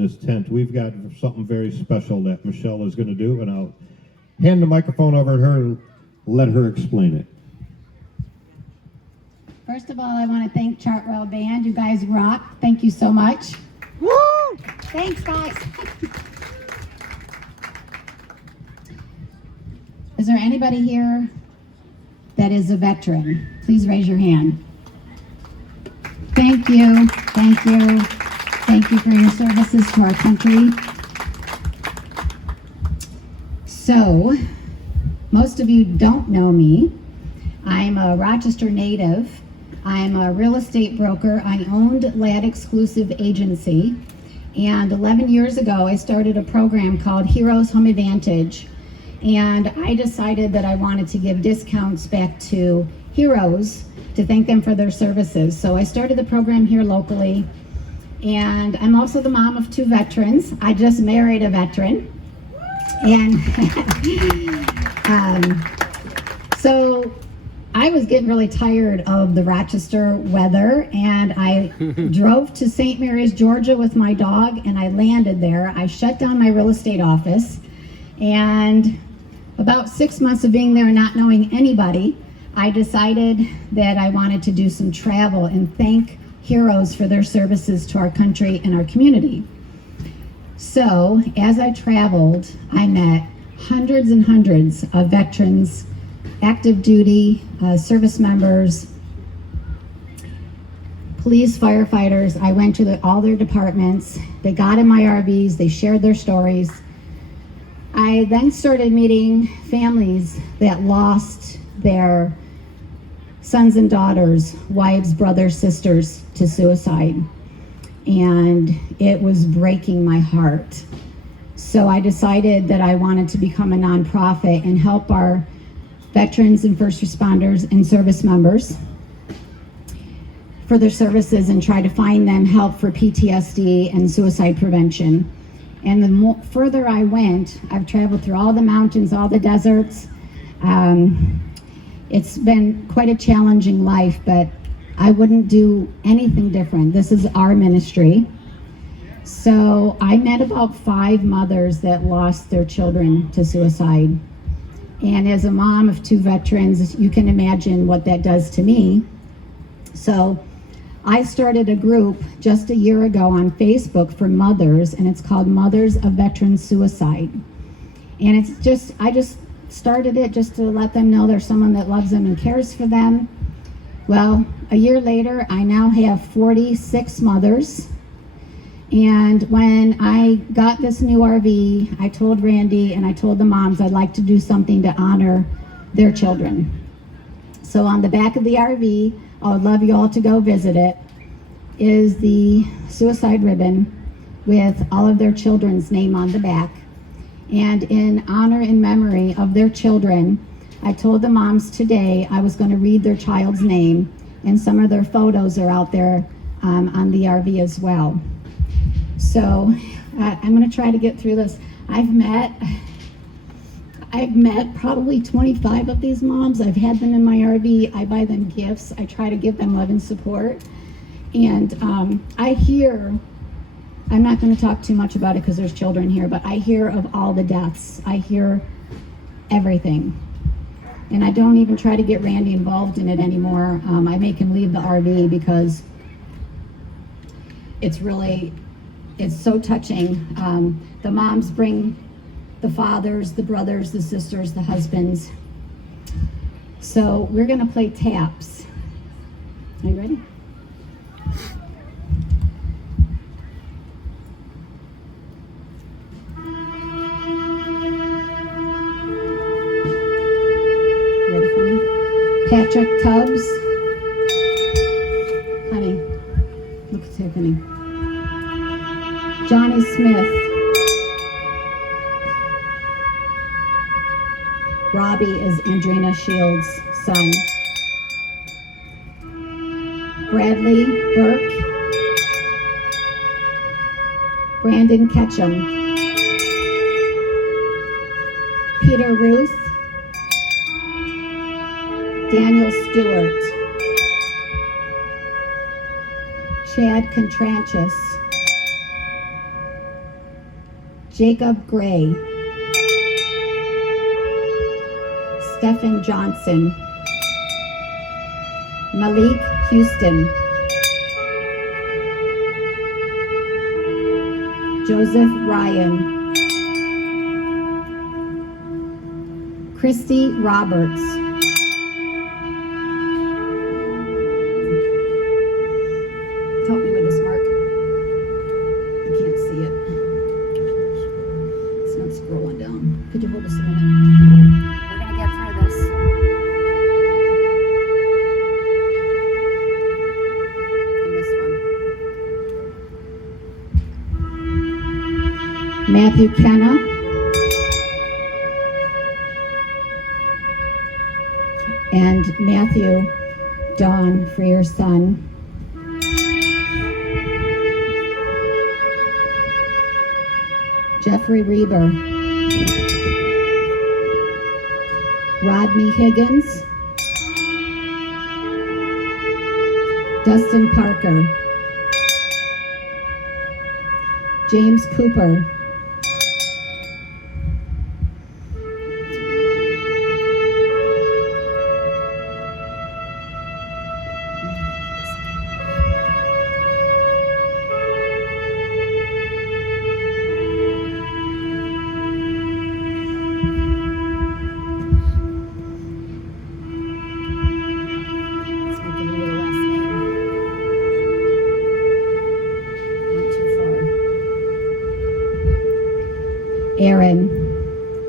this tent, we've got something very special that Michelle is going to do, and I'll hand the microphone over to her and let her explain it. First of all, I want to thank Chartwell Band. You guys rock. Thank you so much. Woo! Thanks, guys. Is there anybody here that is a veteran? Please raise your hand. Thank you. Thank you. Thank you for your services to our country. So, most of you don't know me. I'm a Rochester native. I'm a real estate broker. I owned LAD Exclusive Agency. And 11 years ago, I started a program called Heroes Home Advantage. And I decided that I wanted to give discounts back to heroes to thank them for their services. So I started the program here locally. And I'm also the mom of 2 veterans. I just married a veteran. And so I was getting really tired of the Rochester weather, and I drove to St. Mary's, Georgia with my dog, and I landed there. I shut down my real estate office, and about 6 months of being there and not knowing anybody, I decided that I wanted to do some travel and thank heroes for their services to our country and our community. So, as I traveled, I met hundreds and hundreds of veterans, active duty, service members, police, firefighters. I went to all their departments. They got in my RVs, they shared their stories. I then started meeting families that lost their sons and daughters, wives, brothers, sisters to suicide. And it was breaking my heart. So I decided that I wanted to become a nonprofit and help our veterans and first responders and service members for their services and try to find them help for PTSD and suicide prevention. And the further I went, I've traveled through all the mountains, all the deserts. It's been quite a challenging life, but I wouldn't do anything different. This is our ministry. So I met about 5 mothers that lost their children to suicide. And as a mom of 2 veterans, you can imagine what that does to me. So I started a group just a year ago on Facebook for mothers, and it's called Mothers of Veteran Suicide. And it's just, I just started it just to let them know there's someone that loves them and cares for them. Well, a year later, I now have 46 mothers. And when I got this new RV, I told Randy and I told the moms I'd like to do something to honor their children. So on the back of the RV, I would love you all to go visit it, is the suicide ribbon with all of their children's name on the back. And in honor and memory of their children, I told the moms today I was going to read their child's name, and some of their photos are out there on the RV as well. So I'm going to try to get through this. I've met probably 25 of these moms. I've had them in my RV. I buy them gifts. I try to give them love and support. And I hear, I'm not going to talk too much about it because there's children here, but I hear of all the deaths. I hear everything. And I don't even try to get Randy involved in it anymore. I make him leave the RV because it's so touching. The moms bring the fathers, the brothers, the sisters, the husbands. So we're gonna play taps. Are you ready? Ready for me? Patrick Tubbs. Honey, look at Tiffany. Johnny Smith. Robbie is Andrina Shields' son. Bradley Burke. Brandon Ketchum. Peter Ruth. Daniel Stewart. Chad Contranchus. Jacob Gray, Stephen Johnson, Malik Houston, Joseph Ryan, Christy Roberts, help me with this, Mark. I can't see it. It's not scrolling down. Could you hold this a minute? We're gonna get through this. And this one. Matthew Kenna, and Matthew Dawn for your son. Jeffrey Reber, Rodney Higgins, Dustin Parker, James Cooper, Aaron,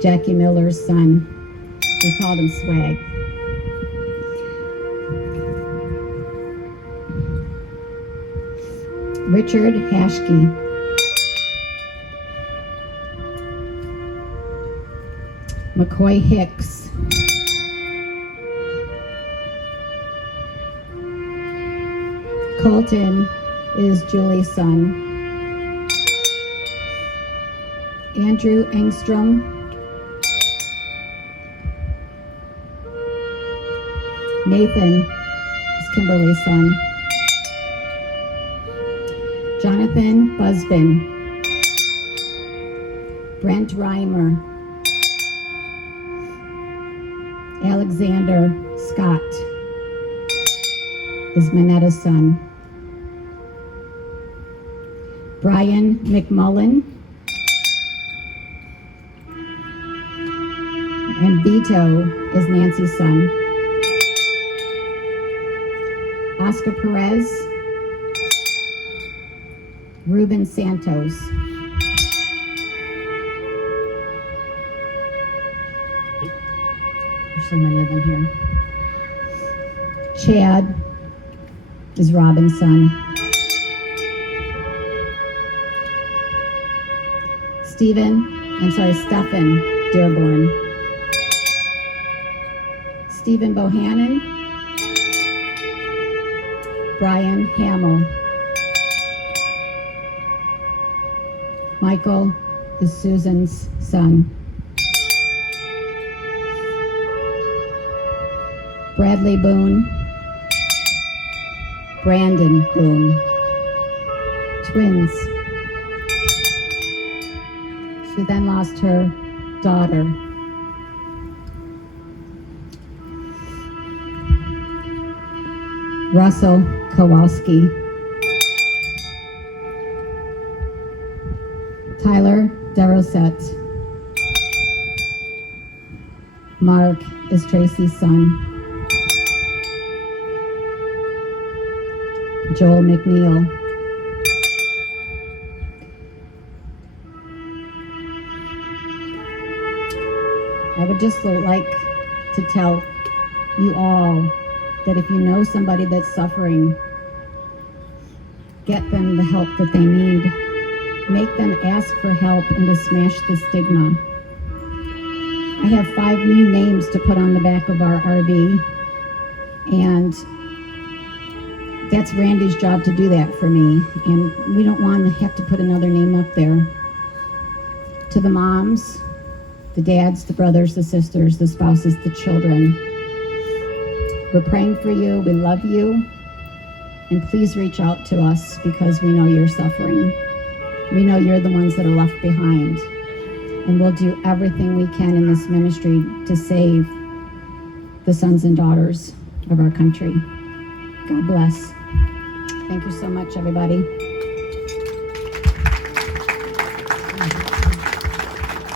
Jackie Miller's son. We called him Swag. Richard Hashke. McCoy Hicks. Colton is Julie's son. Andrew Engstrom, Nathan is Kimberly's son. Jonathan Busbin, Brent Reimer, Alexander Scott is Manetta's son. Brian McMullen, and Vito is Nancy's son. Oscar Perez, Ruben Santos. There's so many of them here. Chad is Robin's son. Stephen Dearborn. Stephen Bohannon, Brian Hamill. Michael is Susan's son. Bradley Boone, Brandon Boone. Twins. She then lost her daughter. Russell Kowalski. Tyler Deroset. Mark is Tracy's son. Joel McNeil. I would just like to tell you all that if you know somebody that's suffering, get them the help that they need. Make them ask for help and to smash the stigma. I have 5 new names to put on the back of our RV, and that's Randy's job to do that for me, and we don't want to have to put another name up there. To the moms, the dads, the brothers, the sisters, the spouses, the children, we're praying for you, we love you, and please reach out to us because we know you're suffering. We know you're the ones that are left behind. and we'll do everything we can in this ministry to save the sons and daughters of our country. God bless. Thank you so much, everybody.